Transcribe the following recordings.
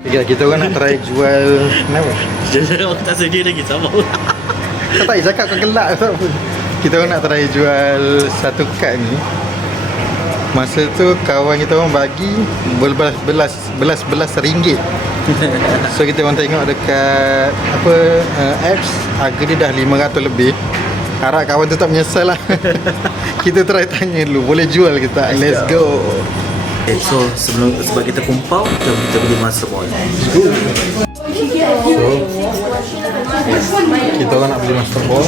Kita orang nak try jual. Kenapa? Jangan orang tak sedia lagi sama. Kau tak cakap kau gelak tak apa. Kita orang nak try jual satu kad ni. Masa tu kawan kita orang bagi belas ringgit. So kita orang tengok dekat apa apps, harga dia dah 500 lebih. Harap kawan tu tak menyesal lah. Kita try tanya dulu, boleh jual ke tak? Let's go. Okay, so sebab kita kumpau, kita beli master ball. So kita orang nak beli master ball,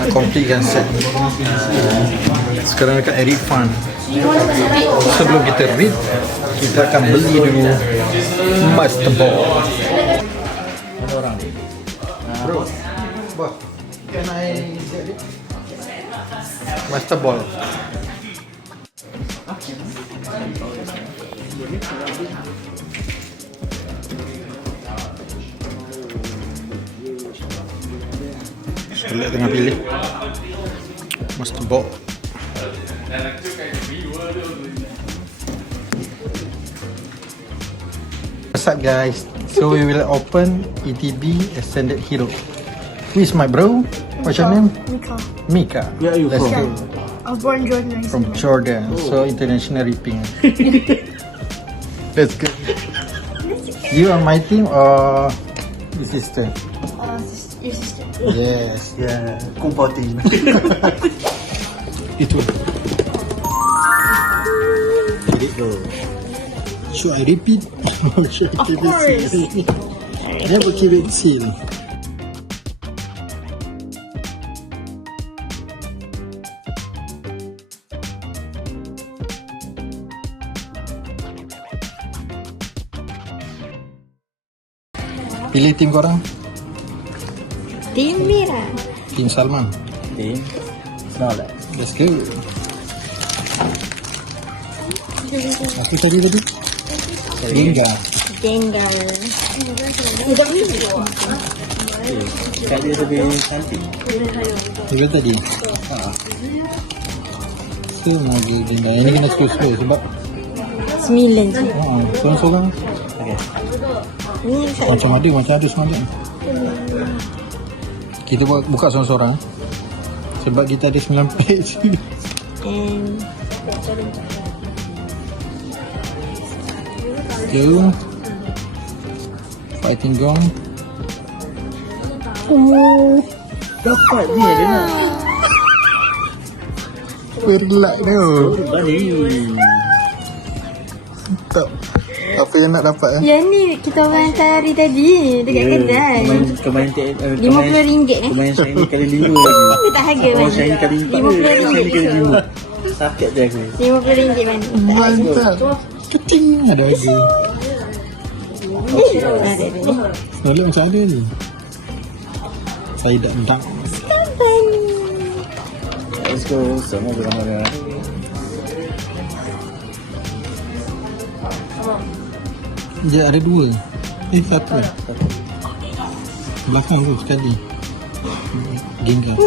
nak completekan set. Sekarang dekat Eric Fun. Sebelum kita read, kita akan beli dulu master ball. Mana orang ni? Bro, boss, can I get it? Master ball. Sebelah tengah pilih master ball. What's up guys? So we will open ETB Ascended Hero. Who is my bro? What's your name? Mika. Mika. Where are you Let's from? go. I was born in Jordan. From Jordan. So international ripping. Let's go. You are my team or your sister? Your sister. Yes. Yeah, kumpau team. Itu. Let it go. Should I repeat? Or should I keep it course. seal? Never keep it seal. Pilih tim korang. Tim Merah. Tim Salman. Team Snorlax. Let's go. Apa tadi? Gengar. Gengar. Bukan ni. Kat dia lebih cantik. Dia tadi. So mau pergi Gengar. Ini kena slow-slow sebab 9 je. sorang-sorang Okay. Ni macam ada semangat. Kita buka sorang-sorang sebab kita ada 9 page. and Go. Fighting Gong. Dapat ni dia nak. Berlak tu. Balik. Tak. Apa yang nak dapat yang ni kita orang hantar hari tadi dekat kedai. Kemain RM50 eh. Kemain shiny kali 5 lagi. Ni tak harga Oh, mana? shiny kali 4 RM50 shiny kali je. 5. Sakit je aku. RM50 mana? Mantap. Keting ada lagi. Ada. Selalu macam ada ni. Saya dah endang. Let's go. Semua beramai-ramai. Dia ada 2. Satu. Belakang tu sekali. Gengar.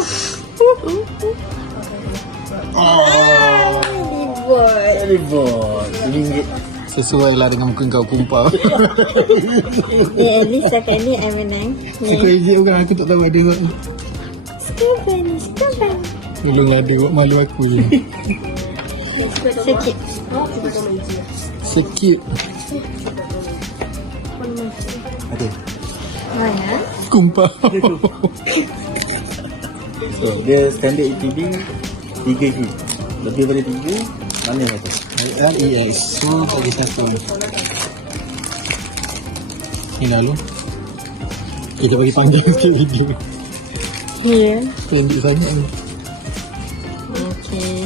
Ribut. RM1. Sesuai lah dengan muka kau kumpau. At least setakat ni I menang. Aku ejek orang, aku tak tahu ada buat. Sekarang. Tolong ada buat malu aku je. Sikit. Sikit. Ada. Mana? Kumpau. So, dia standard ETB 3 hit. Lebih daripada 3, mana satu? RES. So bagi satu. Ni lalu kita bagi panjang sikit video. Here. Pendek sangat ni. Okay.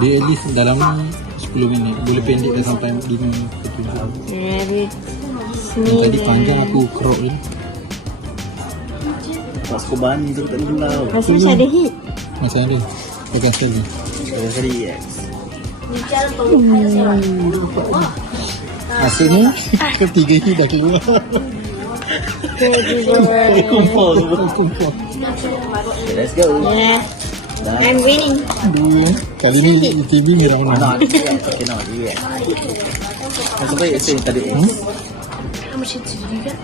Dia at least dalam ni 10 minit. Boleh pendek dah sampai 5 ke 7. Rabbit. Yang tadi panjang aku crop ni. Tak suka bani tu tak belau. Rasa macam ada hit. Masih ada. Pegang sekali. Dari EX. Hasilnya ketiga hit dah keluar. Kumpul semua. Kumpul. Okay, let's go. Yeah. I'm winning. Dua. Kali ni TV merah Mana mana? ada EX. Okay, no, EX. Yang terbaik saya tadi. How much hits did you get?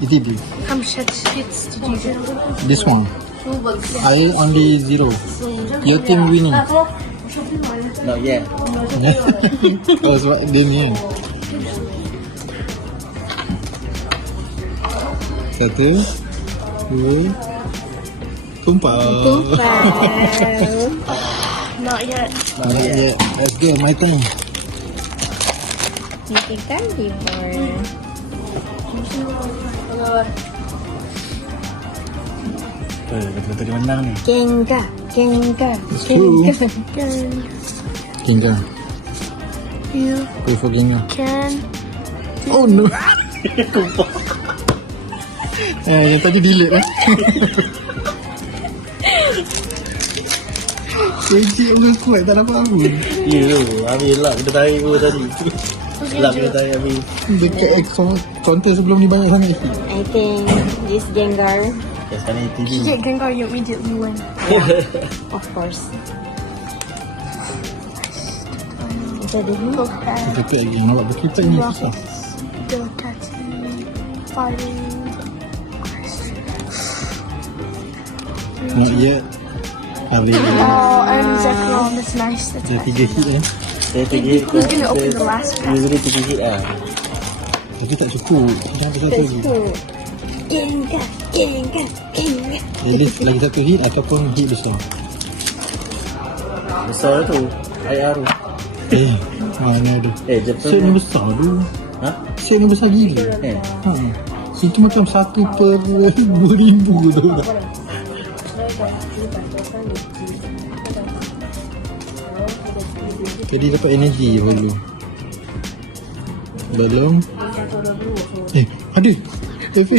ETB. How much hits did you get? This one. I only 0. Your team winning. Not yet. Kau sebab dia ni kan. 1, 2, tumpah. Not yet. Not yet. Let's go, my turn. Making candy for Betul-betul dia menang ni. Gengar. It's true. Gengar. You Go for Gengar. can. Oh no. Yang tadi delete Kecik pun kuat tak dapat apa. Ya tu, habis lap kita tarik pun tadi. Lap kita tarik habis. Dekat contoh sebelum ni banyak sangat. I think this Gengar, Okay, sekarang ni TV. If you get Gengar, you immediately win. of course. Jadi Okay. Dekat lagi nak buat berkita ni susah. Go tattoo. Fighting. Not yet. Hari Oh, and Zekrom is nice. That's dah 3 hit Saya pergi. Who's gonna open the last pack? Usually 3 hit lah. Tapi tak cukup. Jangan pasal tu lagi. Gengar. At least lagi 1 hit ataupun hit besar. Besar tu. IR tu. Mana ada. Jepun. Set ni besar tu. Ha? Set ni besar gila. Ha. Itu macam 1/2000 tu. Jadi dapat energi dulu. Belum. Ada. Tapi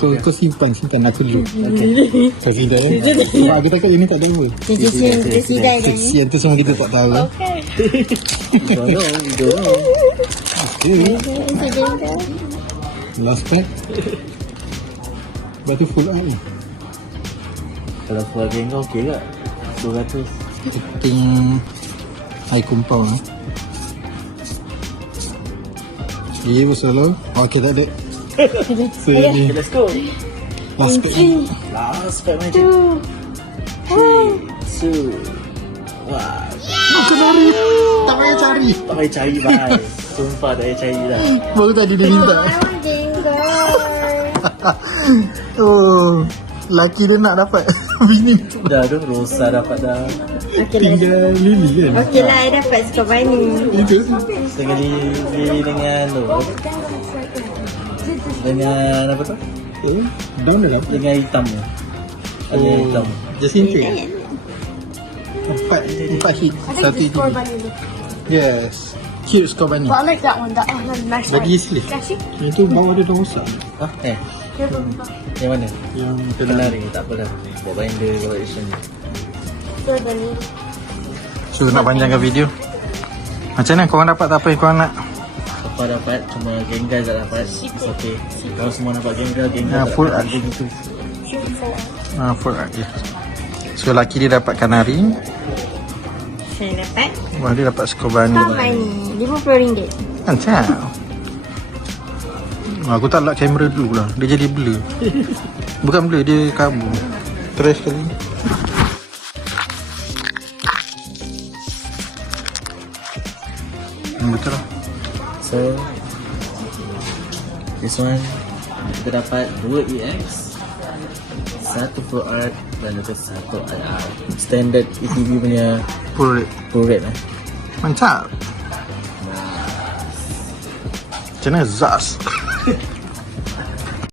kau simpan aku dulu. Okay. Kau sidai Sebab aku takut ini tak ada apa. Sidai dah ni. Kesian tu semua kita tak tahu. We don't know. Okay. Gengar. Last pack. Berarti full up ni. Kalau full game kau okey tak? 200. Ting air kumpau Dia bersolo. Okay, tak ada. So ni Okay, let's go. last pack ni. Last pack magic. 3, 2, 1. Aku lari. Tak payah cari. Tak payah cari bye. Sumpah tak payah cari dah. Baru tadi dia minta. Gengar. Oh, laki dia nak dapat bini. Dah tu Rosa dapat dah. Tinggal Lily kan. Okay lah, I dapat skor bani. Itu Sekali dengan tu. Dengan apa tu? down dah dapat. Dengan hitam tu. Ada hitam. Jacinta. 4 hit. I think 1 the hit. score bunny look. Yes. Cute score bunny. But I like that one. That one has a nice one. Bagi sleeve. Cassie, Itu bawah dia dah rosak. careful. Yang mana? Yang Kenari, tak apalah. Buat binder collection. Score bunny. So nak panjangkan video. Macam mana korang dapat apa yang korang nak? Apa dapat, cuma Gengar tak dapat. It's okay. Kalau semua dapat Gengar tak Full dapat art. gitu. Full art dia. So laki dia dapat kanari. Saya dapat Wah, dia dapat skor bunny. skor bani. RM50. Macam aku tak lock kamera dulu lah. Dia jadi blur. Bukan blur, dia kabur. Try sekali. Betul lah. So this one kita dapat 2 EX, 1 full art dan juga 1 IR. Standard ETB punya Full red. full rate lah. Mantap. Macam mana Zaz?